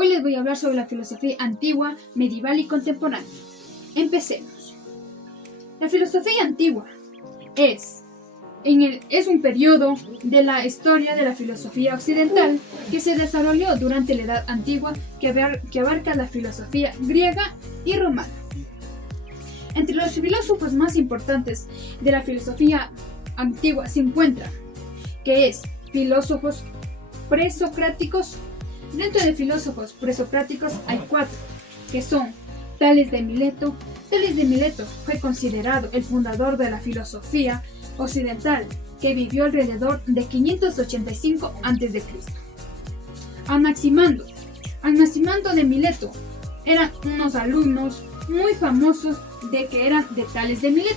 Hoy les voy a hablar sobre la filosofía antigua, medieval y contemporánea. Empecemos. La filosofía antigua es un periodo de la historia de la filosofía occidental que se desarrolló durante la Edad Antigua que abarca la filosofía griega y romana. Entre los filósofos más importantes de la filosofía antigua se encuentran filósofos presocráticos. Dentro de filósofos presocráticos hay 4, que son Tales de Mileto. Tales de Mileto fue considerado el fundador de la filosofía occidental, que vivió alrededor de 585 a.C. Anaximandro. Anaximandro de Mileto eran unos alumnos muy famosos de Tales de Mileto.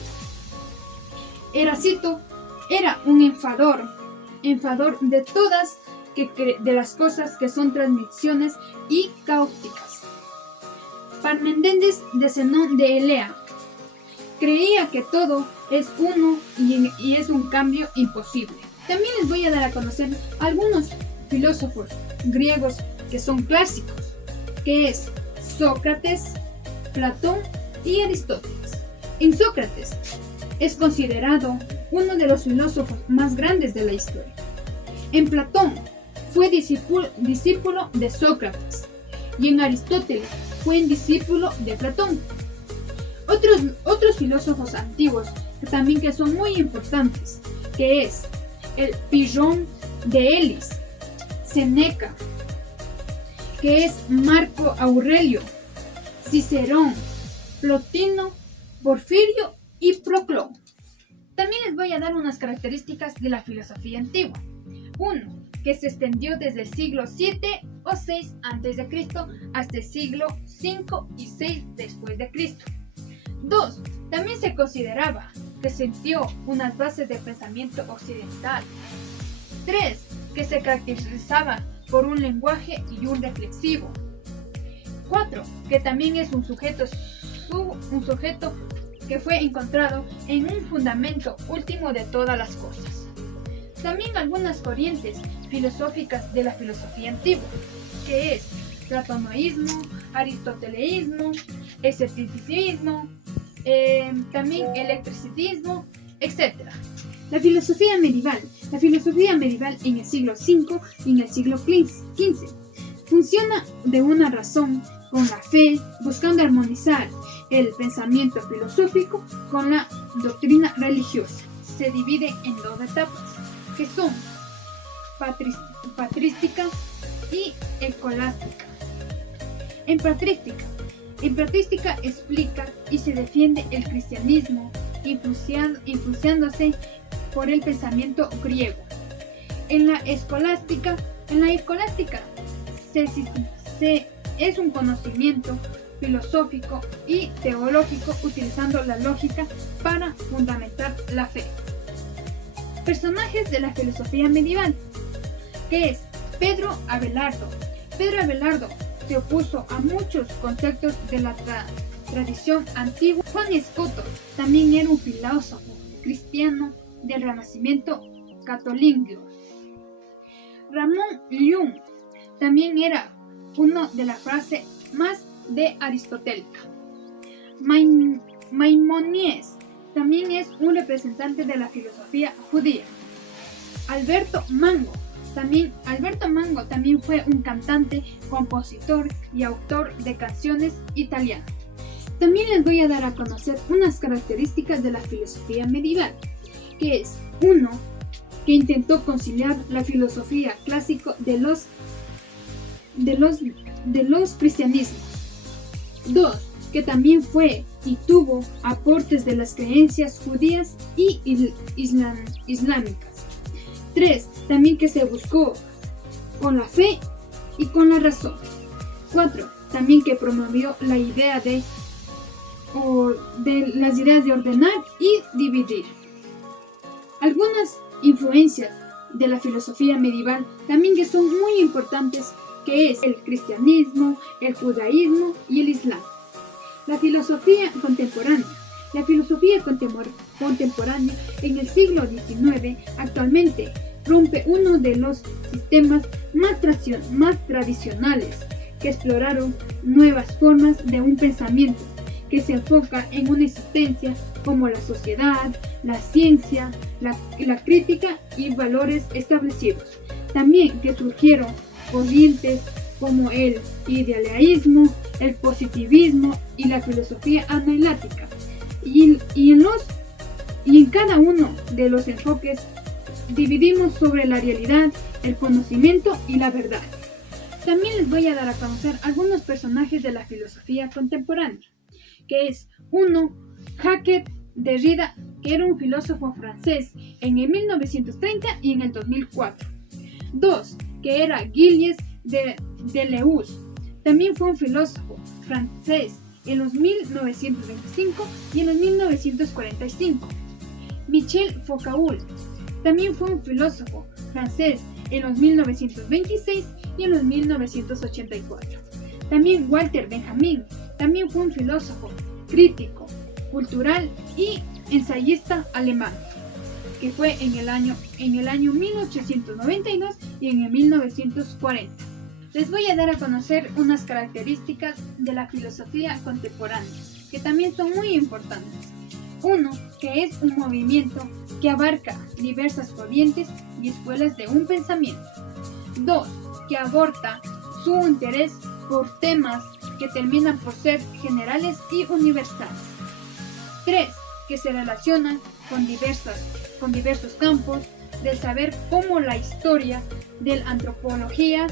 Eracito era un enfador de todas de las cosas que son transmisiones y caóticas. Parménides de Zenón de Elea creía que todo es uno y es un cambio imposible. También les voy a dar a conocer algunos filósofos griegos que son clásicos, que es Sócrates, Platón y Aristóteles. En Sócrates es considerado uno de los filósofos más grandes de la historia. En Platón fue discípulo de Sócrates y en Aristóteles fue un discípulo de Platón. Otros filósofos antiguos que son muy importantes, que es el Pirrón de Elis, Séneca, que es Marco Aurelio, Cicerón, Plotino, Porfirio y Proclo. También les voy a dar unas características de la filosofía antigua. 1. Que se extendió desde el siglo 7 o 6 a.C. hasta el siglo 5 y 6 después de Cristo. 2. También se consideraba que sentó unas bases de pensamiento occidental. 3. Que se caracterizaba por un lenguaje y un reflexivo. 4. Que también es un sujeto que fue encontrado en un fundamento último de todas las cosas. También algunas corrientes filosóficas de la filosofía antigua, que es platonismo, aristoteleísmo, escepticismo, también electricismo, etc. La filosofía medieval en el siglo V y en el siglo XV funciona de una razón con la fe, buscando armonizar el pensamiento filosófico con la doctrina religiosa. Se divide en 2 etapas, que son patrística y escolástica. En patrística explica y se defiende el cristianismo, influenciándose por el pensamiento griego. En la escolástica es un conocimiento filosófico y teológico utilizando la lógica para fundamentar la fe. Personajes de la filosofía medieval, que es Pedro Abelardo. Pedro Abelardo se opuso a muchos conceptos de la tradición antigua. Juan Escoto también era un filósofo cristiano del Renacimiento católico. Ramón Llull también era uno de la frase más de aristotélica. Maimónides también es un representante de la filosofía judía. Alberto Mango también fue un cantante, compositor y autor de canciones italiano. También les voy a dar a conocer unas características de la filosofía medieval, que es 1. Que intentó conciliar la filosofía clásica de los cristianismos. 2. Que también fue y tuvo aportes de las creencias judías y islámicas. 3. También que se buscó con la fe y con la razón. 4. También que promovió la idea de las ideas de ordenar y dividir. Algunas influencias de la filosofía medieval también que son muy importantes, que es el cristianismo, el judaísmo y el islam. La filosofía contemporánea en el siglo XIX actualmente rompe uno de los sistemas más tradicionales que exploraron nuevas formas de un pensamiento que se enfoca en una existencia como la sociedad, la ciencia, la crítica y valores establecidos. También que surgieron corrientes como el idealismo, el positivismo y la filosofía analítica. Y en cada uno de los enfoques dividimos sobre la realidad, el conocimiento y la verdad. También les voy a dar a conocer algunos personajes de la filosofía contemporánea, que es 1. Jacques Derrida, que era un filósofo francés en el 1930 y en el 2004. 2. Que era Gilles Deleuze, también fue un filósofo francés en los 1925 y en los 1945. Michel Foucault, también fue un filósofo francés en los 1926 y en los 1984. También Walter Benjamin, también fue un filósofo, crítico, cultural y ensayista alemán, que fue en el año 1892 y en el 1940. Les voy a dar a conocer unas características de la filosofía contemporánea, que también son muy importantes. 1. Que es un movimiento que abarca diversas corrientes y escuelas de un pensamiento. 2. Que aborda su interés por temas que terminan por ser generales y universales. 3. Que se relacionan con diversos campos del saber como la historia, de la antropología,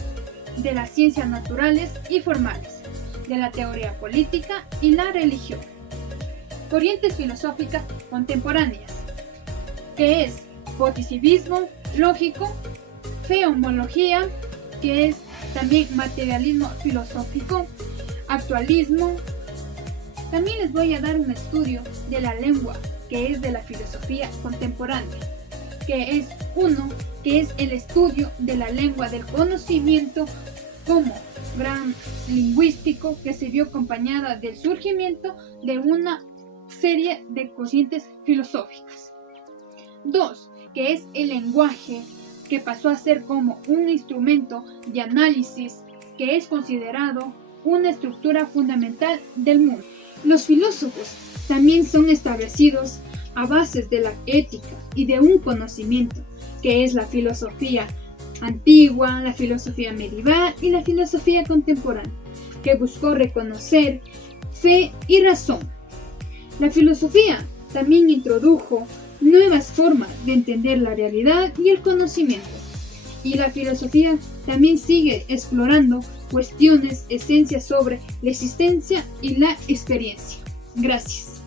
de las ciencias naturales y formales, de la teoría política y la religión. Corrientes filosóficas contemporáneas, que es positivismo lógico, fenomenología, que es también materialismo filosófico, actualismo. También les voy a dar un estudio de la lengua, que es de la filosofía contemporánea, que es 1, que es el estudio de la lengua del conocimiento como gran lingüístico que se vio acompañada del surgimiento de una serie de corrientes filosóficas. 2, que es el lenguaje que pasó a ser como un instrumento de análisis que es considerado una estructura fundamental del mundo. Los filósofos también son establecidos a bases de la ética y de un conocimiento, que es la filosofía antigua, la filosofía medieval y la filosofía contemporánea, que buscó reconocer fe y razón. La filosofía también introdujo nuevas formas de entender la realidad y el conocimiento, y la filosofía también sigue explorando cuestiones, esencias sobre la existencia y la experiencia. Gracias.